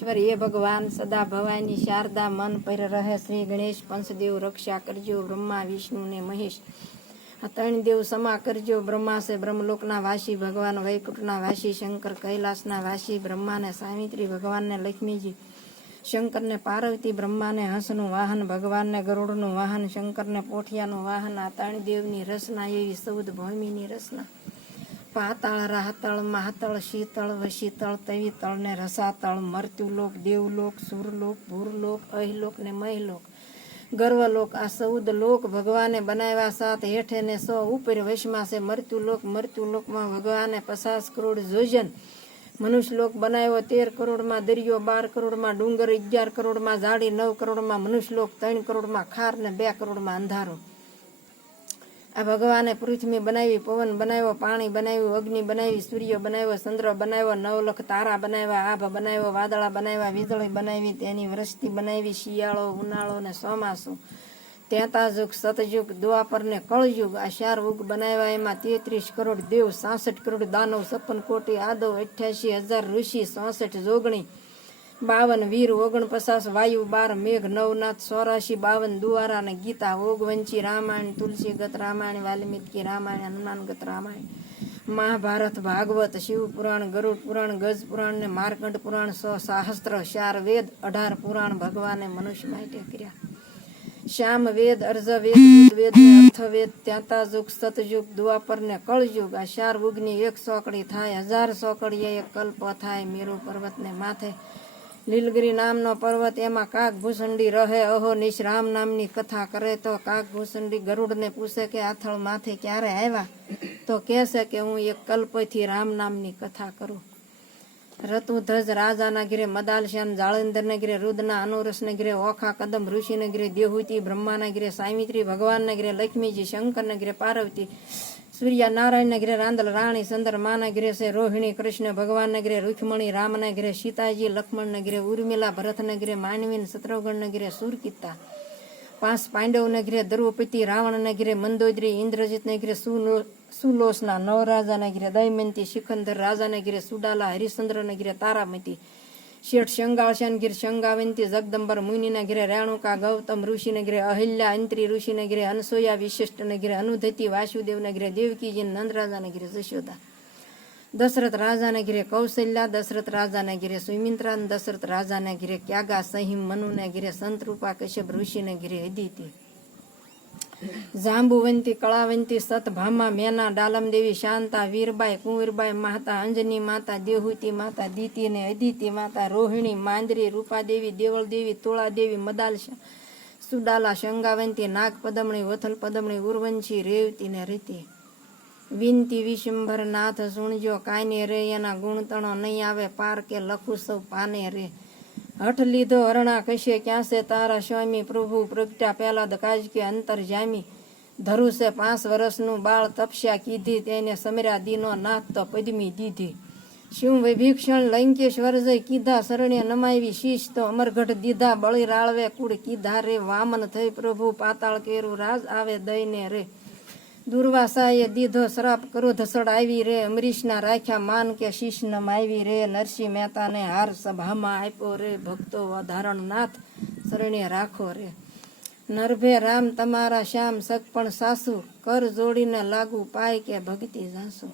ईश्वर ये भगवान सदा भवानी शारदा मन पर रहे श्री गणेश पंचदेव रक्षा करजो ब्रह्मा विष्णु ने महेश आ त्रण देव क्षमा करजो ब्रह्मा से ब्रह्मलोकना वासी भगवान वैकुंठना वासी शंकर कैलासना वासी ब्रह्मा ने सावित्री भगवान ने लक्ष्मीजी शंकर ने पार्वती ब्रह्मा ने हंसनु वाहन भगवान ने गरुड़नु वाहन शंकर ने पोठियानु वाहन आ त्रण देवनी रचना एवी 14 भूमिनी रचना पाताळ राहतळ महातळ शीतळ वशीतळ तवीतळ ने रसातळ मृत्युलोक देवलोक सुरलोक भूरलोक अहिलोक ने महीलोक गर्वलोक आ 14 लोक भगवाने बनाव्या 7 हेठे ने 100 ऊपर वशमा से मृत्युलोक में भगवाने 50 करोड़ जोजन मनुष्य लोक बनाव्यो 13 करोड़ में दरियो 12 करोड़ में डूंगर 11 करोड़ में झाड़ी 9 करोड़ में मनुष्य लोक 3 करोड़ में खार ने 2 करोड़ में अंधारो आ भगवाने पृथ्वी बनावी पवन बनाव्यो पाणी बनाव्યું अग्नि बनावी सूर्य बनाव्યો चंद्र बनाव्યો 9 लाख तारा बनाव्યા આભ બનાવ્યો વાદળા બનાવ્યા વીજળી બનાવી તેની વૃષ્ટિ બનાવી શિયાળો ઉનાળો ને ચોમાસું ત્રેતાયુગ સતયુગ દ્વાપર ને કળયુગ આ 4 યુગ બનાવ્યા એમાં 33 કરોડ દેવ 66 કરોડ દાનવ 56 કોટી આદવ 88,000 ઋષિ 64 જોગણી 52 વીર 49 વાયુ 12 મેઘ નવનાથ 84 52 દુવારા ને ગીતા ઓગવંચી રામાયણ તુલસીગત રામાયણ વાલ્મીકી રામાયણ હનુમાનગત રામાયણ महाभारत भागवत शिव पुराण गरुड़ पुराण गज पुराण ने मार्कंड पुराण 100 सहस्त्र 4 वेद 18 पुराण भगवाने मनुष्य माटे कर्या श्याम वेद अर्ज वेद बुध वेद ने अर्थ वेद त्रेतायुग सतयुग द्वापर ने कलयुग आ 4 युगनी 1 सोकड़ी थाय 1000 सोकड़ी एक कल्प थाय मेरु पर्वत ने माथे લીલગીરી નામનો પર્વત એમાં કાક ભૂસંડી રહે અહો નિશ રામ નામની કથા કરે તો કાક ભૂસંડી ગરુડને પૂછે કે આથળ માથે ક્યારે આવ્યા તો કહેશે કે હું એક કલ્પથી રામ નામની કથા કરું રતુધ્વજ રાજાના ઘરે મદાલશ્યામ જાળંધરના ઘરે રુદના અનુરસના ઘરે ઓખા કદમ ઋષિના ઘરે દેહુતી બ્રહ્માના ઘરે સાવિત્રી ભગવાનના ઘરે લક્ષ્મીજી શંકરના ઘરે પાર્વતી सूर्य नारायण घरे रांदल राणी चंद्रमा घरे से रोहिणी कृष्ण भगवान घरे रुक्मणी राम घरे सीताजी लक्ष्मण घरे उर्मिला भरत घरे मानवी शत्रुघ्न घरे सूरकीता 5 पांडव घरे द्रौपदी रावण घरे मंदोदरी इंद्रजित घरे सुलोचना 9 राजा घरे दमयंती सिकंदर राजा घरे सुडाला हरिश्चंद्र घरे तारामती शेठ शंगाळशान गिर शंगावंती जगदंबर मुनि घरे रेणुका गौतम ऋषि घरे अहिल्या अंत्री ऋषि घरे अनसुया विशिष्ट घरे अनुधति वासुदेव घरे देवकी जी नंद राजा घरे जशोदा दशरथ राजा घरे कौशल्या दशरथ राजा घरे सुमित्रा दशरथ राजा घरे क्यागा सहिम मनु घरे संतरूपा कश्यप ऋषि घरे अदिति जांबुवंती कलावंती सतभामा मेना डालम देवी शांता वीरबाई कुंवरबाई माता अंजनी माता देहुती माता दीति ने अदिति माता रोहिणी मांदरी रूपा देवी देवल देवी तोला देवी मदालशा सुडाला शंगावंती नाग पदमणी वथल पदमणी उर्वंशी रेवती ने रीति विनती विशंभर नाथ सुणजो काने रे एना गुणतणो नहीं आवे पार के लखु सौ पाने रे हठ लीधो हरणा कशे क्या से तारा स्वामी प्रभु प्रगट्या पहला दकाज के अंतर जामी धरु से 5 वर्षनु बाळ तपस्या कीधी तेने समर्या दीनो नाथ तो पद्मी दीधी शिव विभीषण लंकेश्वर जय कीधा शरण्य नमावी शीश तो अमरगढ़ दीधा बळी राळवे कूड़ कीधा रे वामन थई प्रभु पाताल केरु राज आवे दईने रे दुर्वासाए दीधो श्राप क्रोध सड़ावी रे अमरीशना राख्या मान के शीश नमावी रे नरसिंह मेहता ने हार सभा में आप्यो रे भक्तो वधारण नाथ शरण्य राखो रे नरभे राम तमारा श्याम सकपण सासु कर जोड़ी ने लागू पाय के भक्ति जासु